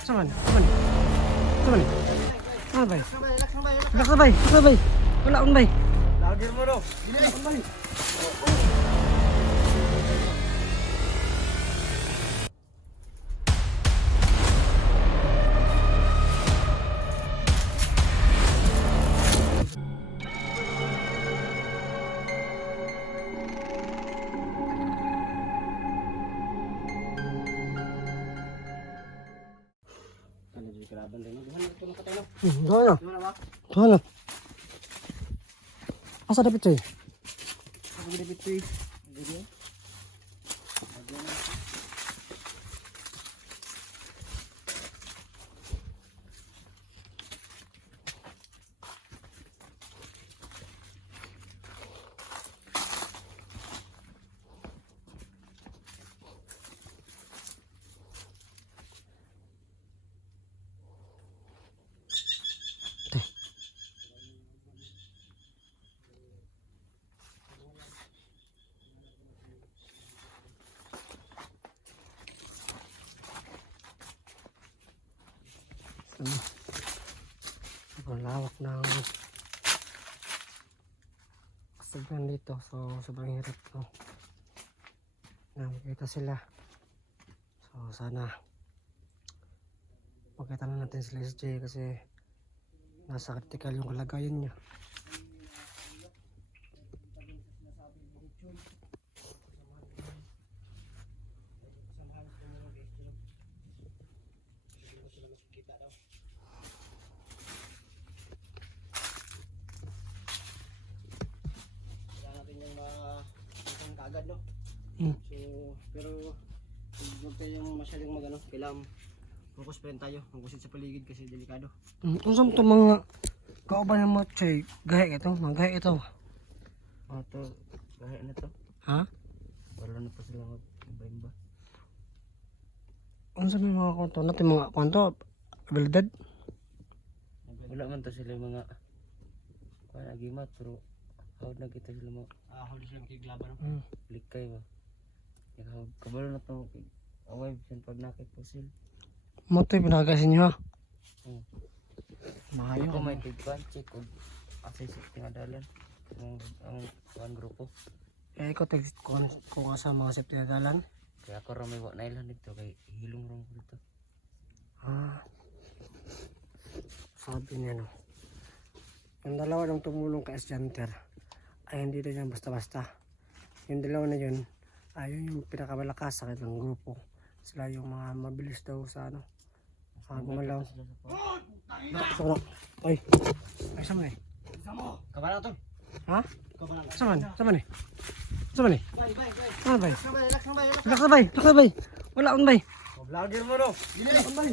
Saan? Saan? Saan? Ah, bay. Relax bay. Relax bay. Wala akong bay. Lager mo no. Wala akong bay. Doon na. Doon na. Asa dapat eh? Ako dapat eh. Sobrang lawak ng kasagnan dito, so sobrang hirap to na makita sila. So sana makita na natin sila SJ kasi nasa critical yung kalagayan niya. Agad no. Mm. So pero huwag tayong masyadong magano, kailangan focus pa rin tayo, mag-usad sa paligid kasi delikado. Kung saan ito mga kauban mo chay, gahe ito, mga gahe ito. To gahe na to. Ha? Wala na pa sila mag-imba-imba. Kung saan mga kwanto natin, mga kwanto abilidad? Wala man to sila mga agimat pero hawad na kita sila mga hawad sila makiglaban no? Likay ba? Kabalo na to away bisan pag nakit po sila Mo ito'y pinagasin nyo ha? Mahayo ko may tigpan check o access tinadalan ang grupo. Eh ikaw kung asa mga safety na dalan? Kaya ako ramay wak nailan dito kay hilong rong ko dito. Sabi niya no, yung dalawa ng tumulong kay Asjanter ay hindi na yan basta-basta. Yung dalawa na yun ayun yung pinakamalakas sa kanilang grupo. Sila yung mga mabilis daw sa ano, gumalaw. Ay, sama eh. Kabala to. Ha? Kabala. Sama eh. Sama eh. Bay. Ah, bay. Relax na bay. Relax bay. Relax bay. Wala akong bay. Vlogger mo no. Dili akong bay.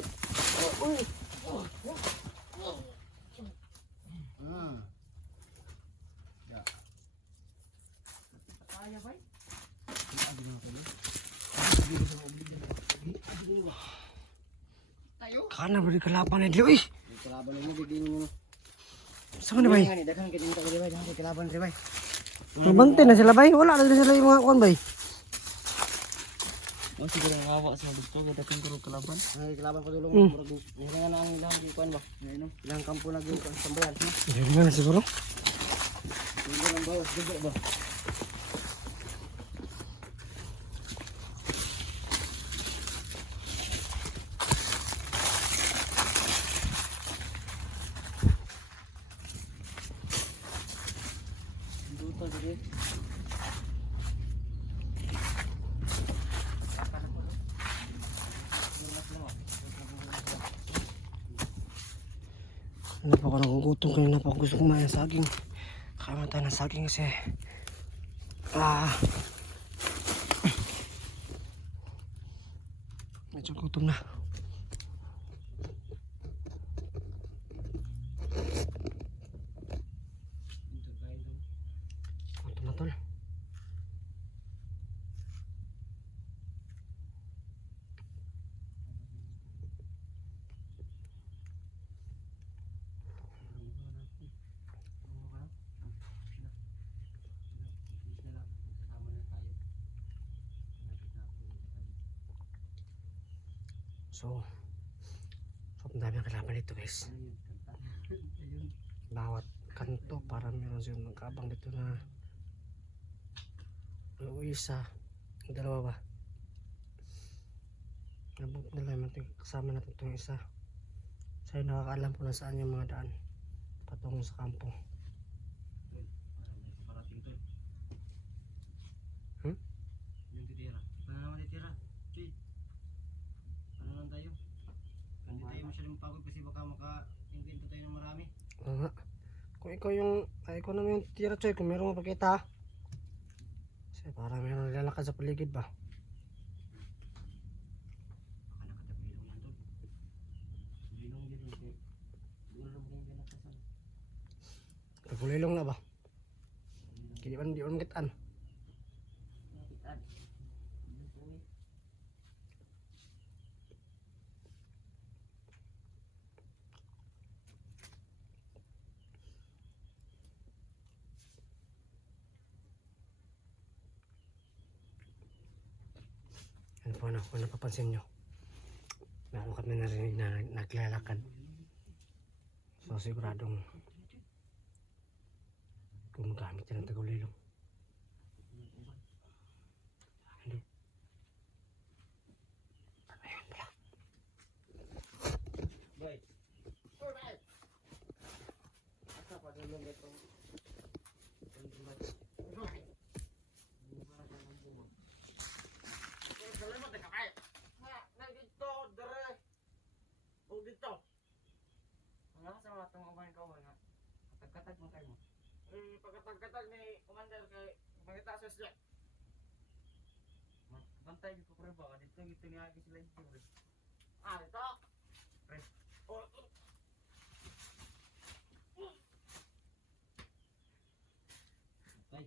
Kana beri kalaban ni Dewi. Kalaban mo bigyan mo. Sama ni bay. Daghang kay dito bay, daghang kay kalaban ri bay. Magbante na sila bay. Wala na sila yung mga kuan bay. Oh siguro ngawa sa gusto ko daghang kay kalaban. Ay kalaban pa dulong murag nila na ang ilang kuan ba. Ayun ilang kampo na gyud sa sambayan. Hindi nga na siguro. Hindi lang bawas dugo ba. Ano pa ako nagugutom kanina pa ako gusto kumain ng saging. Kaya tayo ng saging kasi medyo gutom na. Gutom na tol. So, Ang dami ang kalaban dito guys. Bawat kanto para meron silang magkaabang dito na isa, dalawa ba? Nabot nila yung kasama natin itong isa. Sa'yo nakakaalam po na saan yung mga daan patungo sa kampo. Hmm? Yung titira. Paano naman titira? Uy. Ano lang tayo? Hindi tayo masyadong pagod kasi baka maka-invento tayo ng marami. Oo nga. Kung ikaw yung, ikaw naman yung tira Choy, kung meron mapakita. Kasi parang meron nilalakad sa paligid ba? Baka nakatabilong lang doon. Bilong din kasi. Doon lang yung pinakasan. Nagulilong na ba? Kaya di man kitaan. Nakitaan. Ano po na, kung napapansin nyo, meron kami narinig na naglalakad. So siguradong gumagamit yan ng tagulilong. Hindi. Ayun pala. Bye. Alright. Asa pa dulong ito? Salamat na kamay. Nandito, dere. O dito. Ano sa mga tumuban ko nga? Katag-katag mo kayo mo. Pagkatag-katag ni Commander kay mangita sa siya. Bantay ko pre ba dito nga sila dito pre. Ah, dito. Pre. Oh. Tay.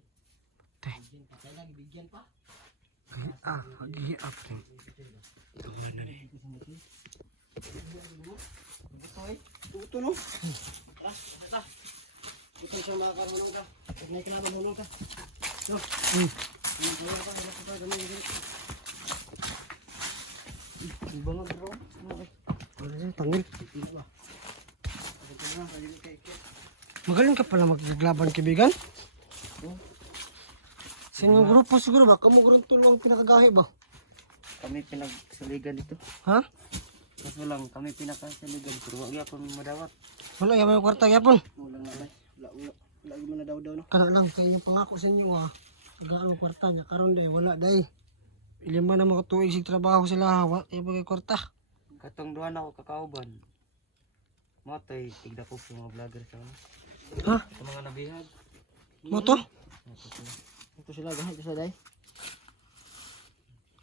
Tay. Bigyan pa. Tay lagi bigyan pa. Hagi up rin. Tama na rin. Tuto no? Ah, dito. Ito siya makakarunong ka. Pag may kinababulong ka. No? Wala pa, wala pa, ganun din. Iba nga bro. Wala siya, tangil. Iba. Ito na, ayun kay. Magaling ka pala magaglaban kaibigan. Sa inyong grupo siguro ba? Kamu grupo tulong pinakagahi ba? Kami pinagsaligan dito. Ha? Kaso lang, kami pinakasaligan. Pero wag ako madawat. Wala, yaman yung kwarta yapon. Wala nga bay. Wala mo na daw no. Kana lang sa inyong pangako sa inyo ha. Tagaan ang kwarta niya. Karon day, wala day. Ilima na mga tuig sig trabaho sila. Wala kayo bagay kwarta. Katong duha na ako kakauban. Matay, tigda ko sa mga vlogger sa ano. Ha? Sa mga nabihag. Mo to? Ito sila gahay ko sa day.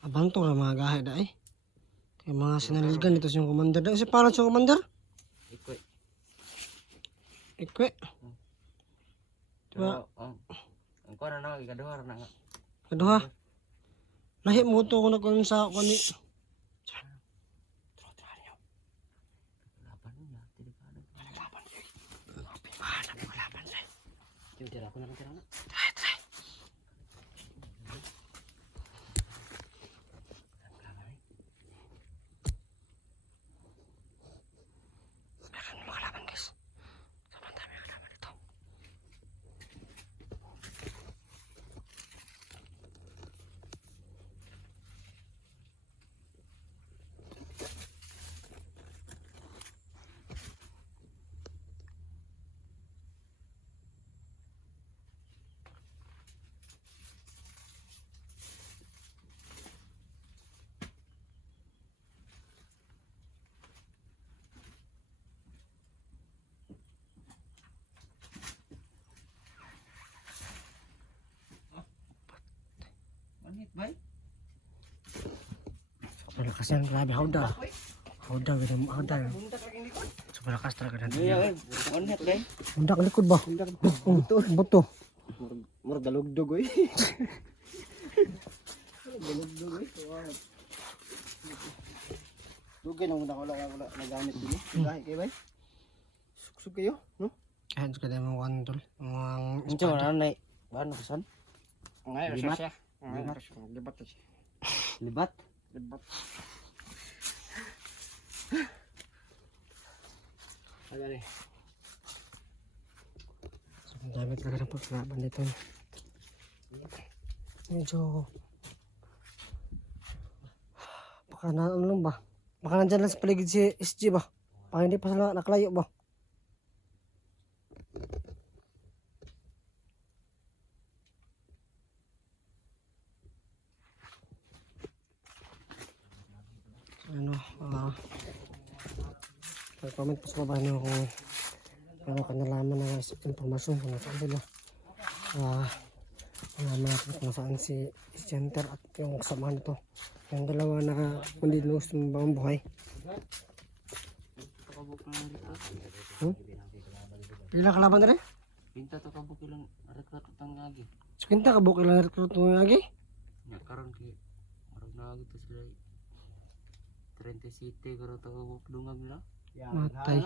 Abanto ra mga gahe day. Kaya mga sinaligan ito siyang commander day. Kasi parang siyang commander? Ikoy. Ikwe. Pero ang kuha na ikaduha na nga. Kaduha. Lahi mo to kung nagkunin sa kani. Laban niya, delikado. Laban niya. Laban niya. Yung tira ko na lang tira na. Try. Meron mga kalaban guys. Sobrang dami ang kalaban dito. Manhit bay. Sobrang lakas yan. Grabe. Howda. Howda. Bunta ka kini ko. Sobrang lakas talaga natin. Iya, manhit bay. Howda ka likod ba? Buto. Murag dalugdog oy. Dalugdog oy. Dugay nang wala nagamit din. Gahi kay bay. Suksug kayo, no? Kahit ka din mga wandol. Mga Unsa man nay? Ano kasan? Ngayon Limat? siya. Limat. Libat siya. Libat? Libat. So, ang dami talaga ng pagkakaban dito. Medyo baka na ano lang ba? Baka nandyan lang sa paligid si SG ba? Baka hindi pa sila nakalayo ba? Ano, comment po sa baba niyo kung ano ka nalaman na informasyon kung nasaan sila. Nalaman natin kung saan si Center at yung kasamahan nito. Yung dalawa na hindi na gusto mong buhay. Kabuk lang dito. Pila kalaban na rin? Pinta to kabuk lang rekruto tang lagi. So kinta ka buka lang rekrut mo lagi? Nya karon kay marag na gitu sila. 30 city karon to kabuk dungag la. Matay.